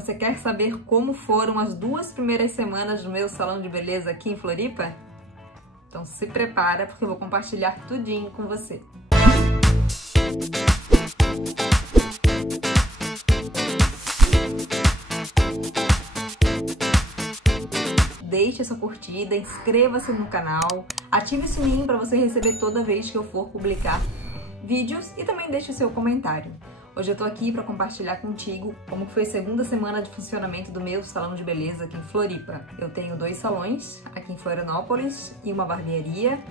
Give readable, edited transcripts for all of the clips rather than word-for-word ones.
Você quer saber como foram as 2 primeiras semanas do meu salão de beleza aqui em Floripa? Então se prepara, porque eu vou compartilhar tudinho com você. Deixe essa curtida, inscreva-se no canal, ative o sininho para você receber toda vez que eu for publicar vídeos e também deixe o seu comentário. Hoje eu tô aqui para compartilhar contigo como foi a segunda semana de funcionamento do meu salão de beleza aqui em Floripa. Eu tenho 2 salões aqui em Florianópolis e uma barbearia,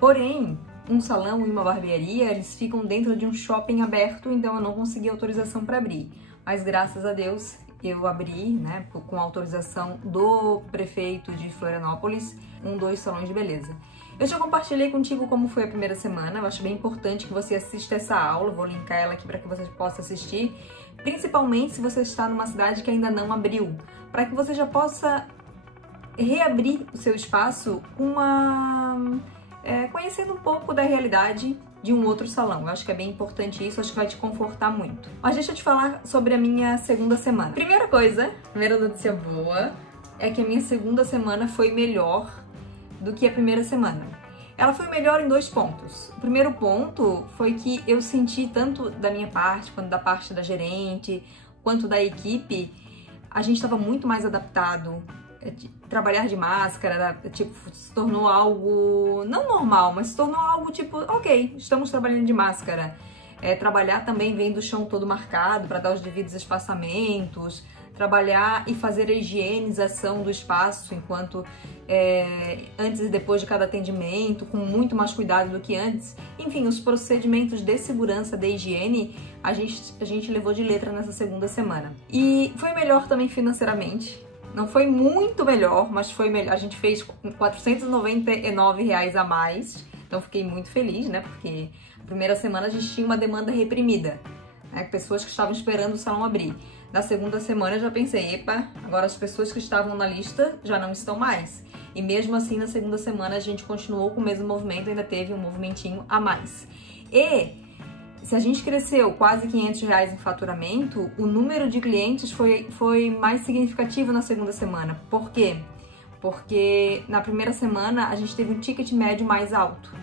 porém um salão e uma barbearia eles ficam dentro de um shopping aberto, então eu não consegui autorização para abrir, mas graças a Deus eu abri, né, com autorização do prefeito de Florianópolis, 2 salões de beleza. Eu já compartilhei contigo como foi a primeira semana, eu acho bem importante que você assista essa aula, vou linkar ela aqui para que você possa assistir, principalmente se você está numa cidade que ainda não abriu, para que você já possa reabrir o seu espaço com conhecendo um pouco da realidade de um outro salão. Eu acho que é bem importante isso, acho que vai te confortar muito. Mas deixa eu te falar sobre a minha segunda semana. Primeira notícia boa, é que a minha segunda semana foi melhor do que a primeira semana. Ela foi melhor em 2 pontos. O primeiro ponto foi que eu senti tanto da minha parte, quanto da parte da gerente, quanto da equipe, a gente estava muito mais adaptado. Trabalhar de máscara, tipo, se tornou algo, não normal, mas se tornou algo tipo, ok, estamos trabalhando de máscara. Trabalhar também vendo o chão todo marcado para dar os devidos espaçamentos, trabalhar e fazer a higienização do espaço enquanto antes e depois de cada atendimento, com muito mais cuidado do que antes. Enfim, os procedimentos de segurança, de higiene, a gente levou de letra nessa segunda semana. E foi melhor também financeiramente. Não foi muito melhor, mas foi melhor. A gente fez R$ 499 a mais, então fiquei muito feliz, né? Porque na primeira semana a gente tinha uma demanda reprimida, né? Pessoas que estavam esperando o salão abrir. Na segunda semana eu já pensei, epa, agora as pessoas que estavam na lista já não estão mais. E mesmo assim, na segunda semana a gente continuou com o mesmo movimento, ainda teve um movimentinho a mais. E se a gente cresceu quase R$500 em faturamento, o número de clientes foi mais significativo na segunda semana. Por quê? Porque na primeira semana a gente teve um ticket médio mais alto.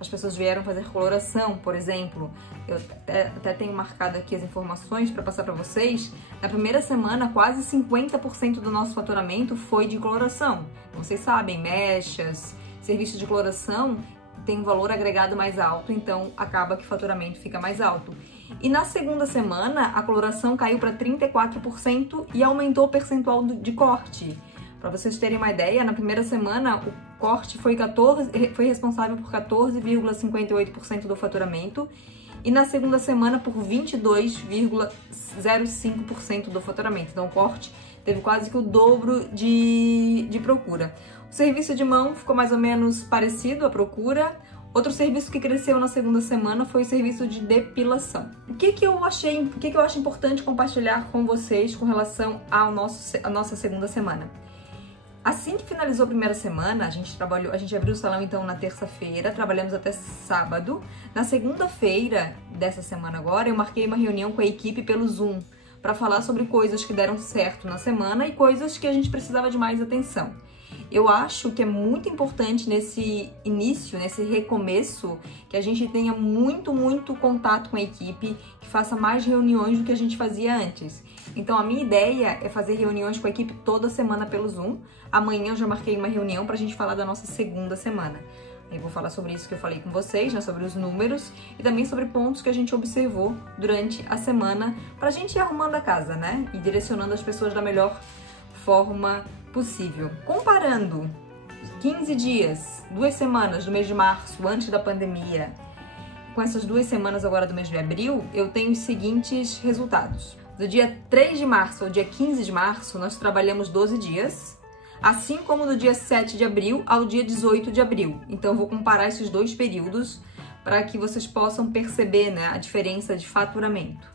As pessoas vieram fazer coloração, por exemplo. Eu até tenho marcado aqui as informações para passar para vocês. Na primeira semana, quase 50% do nosso faturamento foi de coloração. Vocês sabem, mechas, serviços de coloração tem um valor agregado mais alto, então acaba que o faturamento fica mais alto. E na segunda semana, a coloração caiu para 34% e aumentou o percentual de corte. Para vocês terem uma ideia, na primeira semana o corte foi responsável por 14,58% do faturamento e na segunda semana por 22,05% do faturamento. Então o corte teve quase que o dobro de procura. O serviço de mão ficou mais ou menos parecido à procura. Outro serviço que cresceu na segunda semana foi o serviço de depilação. O que eu acho importante compartilhar com vocês com relação à nossa segunda semana? Assim que finalizou a primeira semana, a gente abriu o salão então na terça-feira, trabalhamos até sábado. Na segunda-feira dessa semana agora, eu marquei uma reunião com a equipe pelo Zoom para falar sobre coisas que deram certo na semana e coisas que a gente precisava de mais atenção. Eu acho que é muito importante nesse início, nesse recomeço, que a gente tenha muito contato com a equipe, que faça mais reuniões do que a gente fazia antes. Então a minha ideia é fazer reuniões com a equipe toda semana pelo Zoom. Amanhã eu já marquei uma reunião pra gente falar da nossa segunda semana. Eu vou falar sobre isso que eu falei com vocês, né, sobre os números e também sobre pontos que a gente observou durante a semana pra gente ir arrumando a casa, né, e direcionando as pessoas da melhor forma possível. Comparando 15 dias, 2 semanas do mês de março, antes da pandemia, com essas 2 semanas agora do mês de abril, eu tenho os seguintes resultados. Do dia 3 de março ao dia 15 de março, nós trabalhamos 12 dias, assim como do dia 7 de abril ao dia 18 de abril. Então eu vou comparar esses 2 períodos para que vocês possam perceber, né, a diferença de faturamento.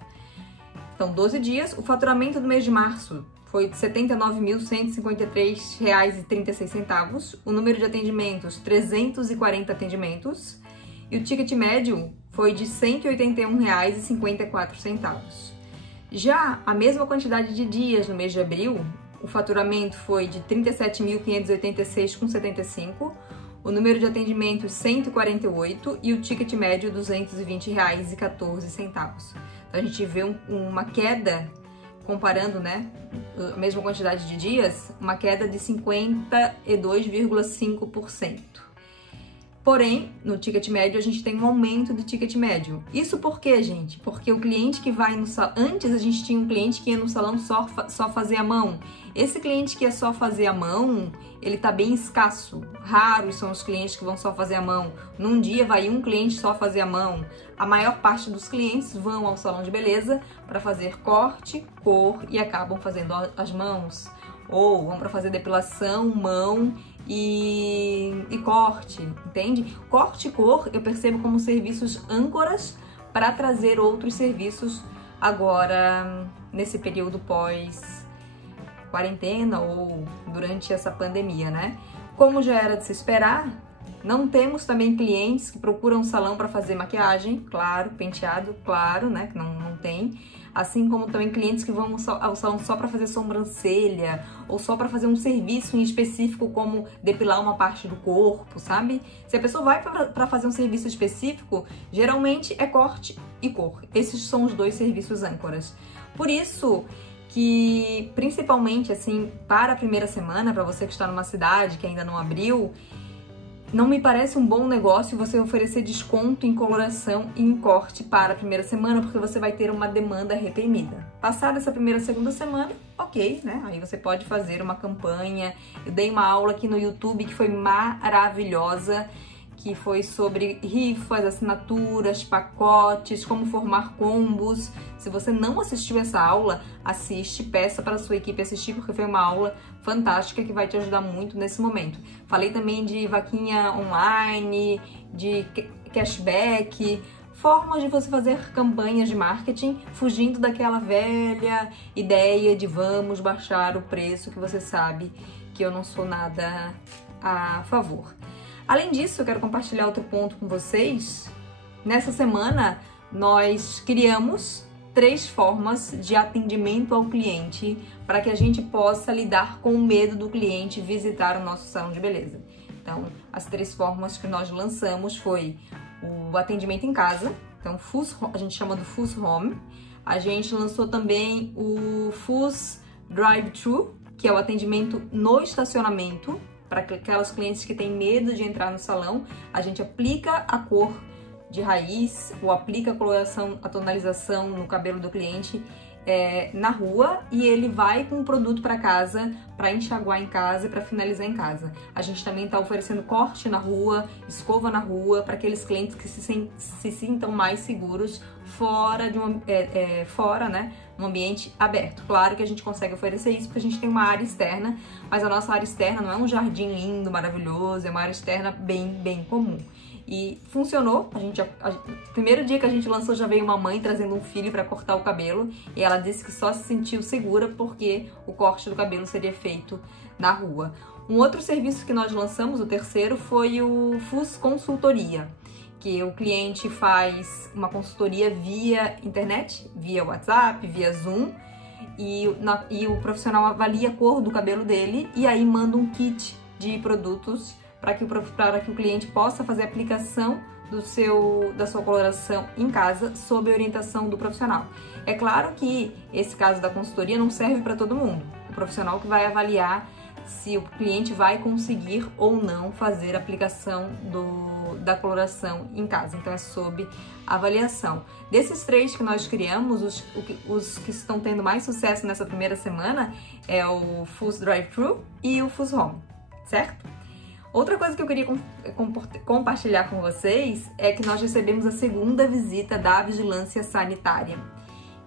Então, 12 dias, o faturamento do mês de março foi de R$ 79.153,36, o número de atendimentos, 340 atendimentos, e o ticket médio foi de R$ 181,54. Já a mesma quantidade de dias no mês de abril, o faturamento foi de 37.586,75, o número de atendimentos 148 e o ticket médio R$ 220,14. Então a gente vê uma queda, comparando, né, a mesma quantidade de dias, uma queda de 52,5%. Porém, no ticket médio, a gente tem um aumento do ticket médio. Isso por quê, gente? Porque o cliente que vai no salão... Antes, a gente tinha um cliente que ia no salão só fazer a mão. Esse cliente que é só fazer a mão, ele tá bem escasso. Raros são os clientes que vão só fazer a mão. Num dia, vai um cliente só fazer a mão. A maior parte dos clientes vão ao salão de beleza para fazer corte, cor e acabam fazendo as mãos. Ou vão para fazer depilação, mão e corte, entende? Corte e cor eu percebo como serviços âncoras para trazer outros serviços agora nesse período pós-quarentena ou durante essa pandemia, né? Como já era de se esperar, não temos também clientes que procuram salão para fazer maquiagem, claro, penteado, claro, né? Que não tem. Assim como também clientes que vão ao salão só para fazer sobrancelha ou só para fazer um serviço em específico, como depilar uma parte do corpo, sabe? Se a pessoa vai para fazer um serviço específico, geralmente é corte e cor. Esses são os dois serviços âncoras. Por isso que, principalmente assim, para a primeira semana, para você que está numa cidade que ainda não abriu, não me parece um bom negócio você oferecer desconto em coloração e em corte para a primeira semana, porque você vai ter uma demanda reprimida. Passada essa primeira, segunda semana, ok, né? Aí você pode fazer uma campanha. Eu dei uma aula aqui no YouTube que foi maravilhosa, que foi sobre rifas, assinaturas, pacotes, como formar combos. Se você não assistiu essa aula, assiste, peça para a sua equipe assistir, porque foi uma aula fantástica que vai te ajudar muito nesse momento. Falei também de vaquinha online, de cashback, formas de você fazer campanhas de marketing, fugindo daquela velha ideia de vamos baixar o preço, que você sabe que eu não sou nada a favor. Além disso, eu quero compartilhar outro ponto com vocês. Nessa semana, nós criamos 3 formas de atendimento ao cliente para que a gente possa lidar com o medo do cliente visitar o nosso salão de beleza. Então, as 3 formas que nós lançamos foi o atendimento em casa, então a gente chama do FUS Home. A gente lançou também o FUS Drive-Thru, que é o atendimento no estacionamento. Para aquelas clientes que têm medo de entrar no salão, a gente aplica a cor de raiz ou aplica a coloração, a tonalização no cabelo do cliente na rua, e ele vai com o produto para casa, para enxaguar em casa e para finalizar em casa. A gente também está oferecendo corte na rua, escova na rua, para aqueles clientes que se sintam mais seguros fora, né, um ambiente aberto. Claro que a gente consegue oferecer isso porque a gente tem uma área externa, mas a nossa área externa não é um jardim lindo, maravilhoso, é uma área externa bem comum. E funcionou. Primeiro dia que a gente lançou, já veio uma mãe trazendo um filho para cortar o cabelo, e ela disse que só se sentiu segura porque o corte do cabelo seria feito na rua. Um outro serviço que nós lançamos, o terceiro, foi o FUS Consultoria, que o cliente faz uma consultoria via internet, via WhatsApp, via Zoom, e o profissional avalia a cor do cabelo dele e aí manda um kit de produtos para que o cliente possa fazer a aplicação da sua coloração em casa sob a orientação do profissional. É claro que esse caso da consultoria não serve para todo mundo. O profissional que vai avaliar se o cliente vai conseguir ou não fazer a aplicação da coloração em casa. Então é sob avaliação. Desses 3 que nós criamos, os que estão tendo mais sucesso nessa primeira semana é o FUS Drive-Thru e o FUS Home, certo? Outra coisa que eu queria compartilhar com vocês é que nós recebemos a segunda visita da Vigilância Sanitária.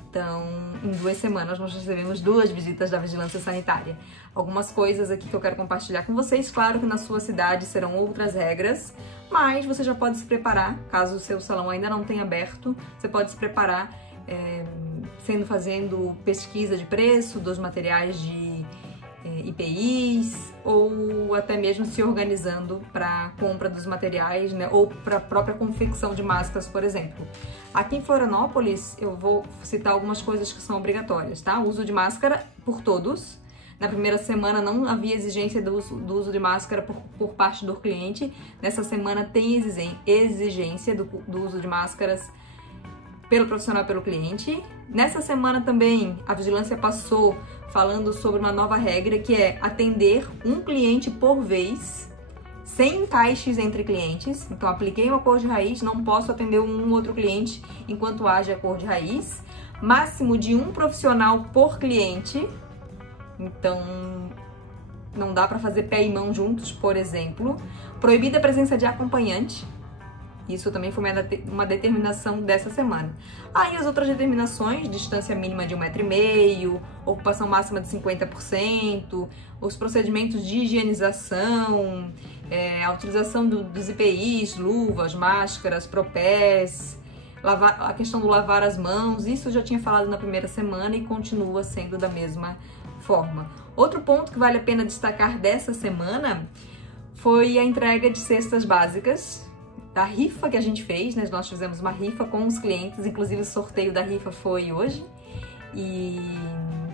Então, em 2 semanas nós recebemos 2 visitas da Vigilância Sanitária. Algumas coisas aqui que eu quero compartilhar com vocês. Claro que na sua cidade serão outras regras, mas você já pode se preparar, caso o seu salão ainda não tenha aberto, você pode se preparar fazendo pesquisa de preço dos materiais IPIs, ou até mesmo se organizando para compra dos materiais, né, ou para a própria confecção de máscaras, por exemplo. Aqui em Florianópolis, eu vou citar algumas coisas que são obrigatórias, tá? O uso de máscara por todos. Na primeira semana não havia exigência do uso de máscara por parte do cliente. Nessa semana tem exigência do uso de máscaras pelo profissional e pelo cliente. Nessa semana também a vigilância passou falando sobre uma nova regra, que é atender um cliente por vez, sem encaixes entre clientes. Então, apliquei uma cor de raiz, não posso atender um outro cliente enquanto haja a cor de raiz. Máximo de um profissional por cliente. Então, não dá para fazer pé e mão juntos, por exemplo. Proibida a presença de acompanhante. Isso também foi uma determinação dessa semana. Aí as outras determinações, distância mínima de 1,5 m, ocupação máxima de 50%, os procedimentos de higienização, a utilização dos IPIs, luvas, máscaras, propés, a questão do lavar as mãos, isso eu já tinha falado na primeira semana e continua sendo da mesma forma. Outro ponto que vale a pena destacar dessa semana foi a entrega de cestas básicas, da rifa que a gente fez, né? Nós fizemos uma rifa com os clientes, inclusive o sorteio da rifa foi hoje e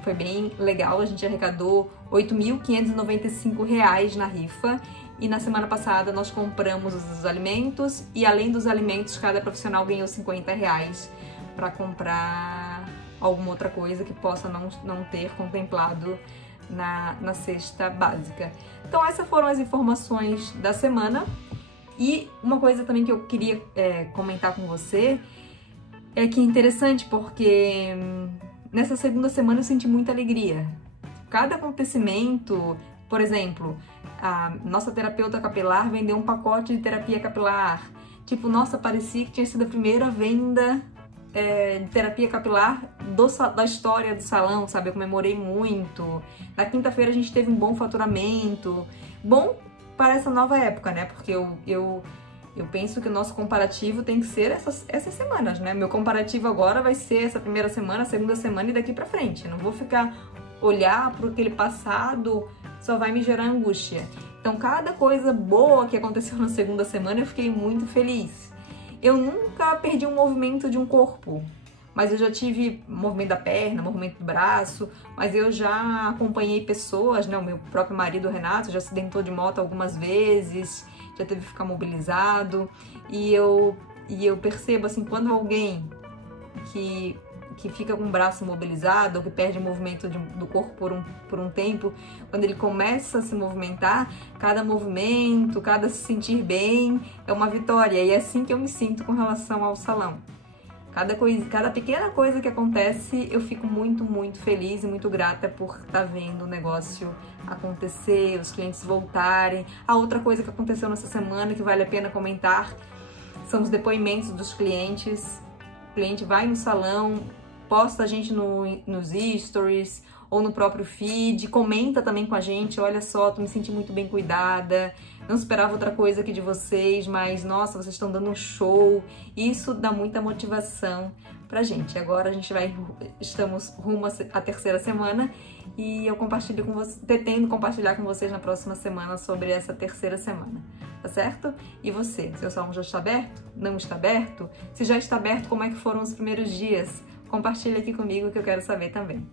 foi bem legal. A gente arrecadou R$ 8.595 na rifa e na semana passada nós compramos os alimentos e além dos alimentos, cada profissional ganhou R$ 50 para comprar alguma outra coisa que possa não ter contemplado na cesta básica. Então essas foram as informações da semana. E uma coisa também que eu queria comentar com você é que é interessante porque nessa segunda semana eu senti muita alegria. Cada acontecimento, por exemplo, a nossa terapeuta capilar vendeu um pacote de terapia capilar. Tipo, nossa, parecia que tinha sido a primeira venda de terapia capilar da história do salão, sabe? Eu comemorei muito. Na quinta-feira a gente teve um bom faturamento. Bom para essa nova época, né? Porque eu penso que o nosso comparativo tem que ser essas semanas, né? Meu comparativo agora vai ser essa primeira semana, a segunda semana e daqui pra frente. Eu não vou olhar para aquele passado, só vai me gerar angústia. Então, cada coisa boa que aconteceu na segunda semana, eu fiquei muito feliz. Eu nunca perdi um movimento de um corpo, mas eu já tive movimento da perna, movimento do braço, mas eu já acompanhei pessoas, né? O meu próprio marido, o Renato, já acidentou de moto algumas vezes, já teve que ficar mobilizado, e eu percebo, assim, quando alguém que fica com o braço imobilizado ou que perde o movimento do corpo por um tempo, quando ele começa a se movimentar, cada movimento, cada se sentir bem é uma vitória, e é assim que eu me sinto com relação ao salão. Cada pequena coisa que acontece, eu fico muito, muito feliz e muito grata por estar vendo o negócio acontecer, os clientes voltarem. A outra coisa que aconteceu nessa semana que vale a pena comentar são os depoimentos dos clientes. O cliente vai no salão, posta a gente nos stories ou no próprio feed, comenta também com a gente, olha só, me senti muito bem cuidada, não esperava outra coisa aqui de vocês, mas nossa, vocês estão dando um show. Isso dá muita motivação pra gente. Agora estamos rumo à terceira semana e eu pretendo compartilhar com vocês na próxima semana sobre essa terceira semana, tá certo? E você, seu salão já está aberto? Não está aberto? Se já está aberto, como é que foram os primeiros dias? Compartilha aqui comigo que eu quero saber também.